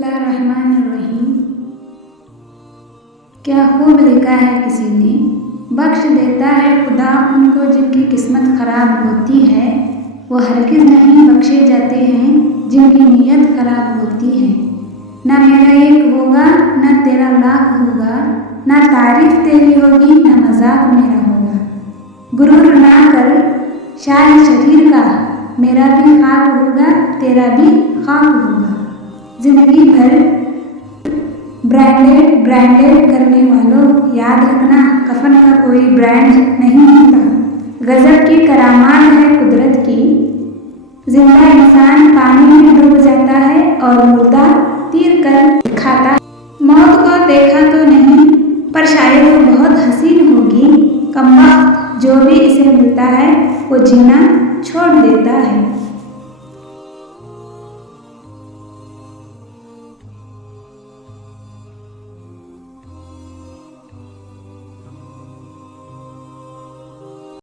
बिस्मिल्लाहिर्रहमानिर्रहीम। क्या खूब लिखा है किसी ने, बख्श देता है खुदा उनको जिनकी किस्मत खराब होती है। वो हरगिज़ नहीं बख्शे जाते हैं जिनकी नीयत खराब होती है। ना मेरा एक होगा ना तेरा लाख होगा, ना तारीफ तेरी होगी ना मजाक मेरा होगा। गुरूर ना कर शाह शरीर का, मेरा भी खाक होगा तेरा भी खाक होगा। जिंदगी भर ब्रांडेड करने वालों, याद रखना कफन का कोई ब्रांड नहीं होता। गजब की करामात है कुदरत की, जिंदा इंसान पानी में डूब जाता है और मुर्दा तीर कर खाता है। मौत को देखा तो नहीं पर शायद वो बहुत हसीन होगी। कमबख्त जो भी इसे मिलता है वो जीना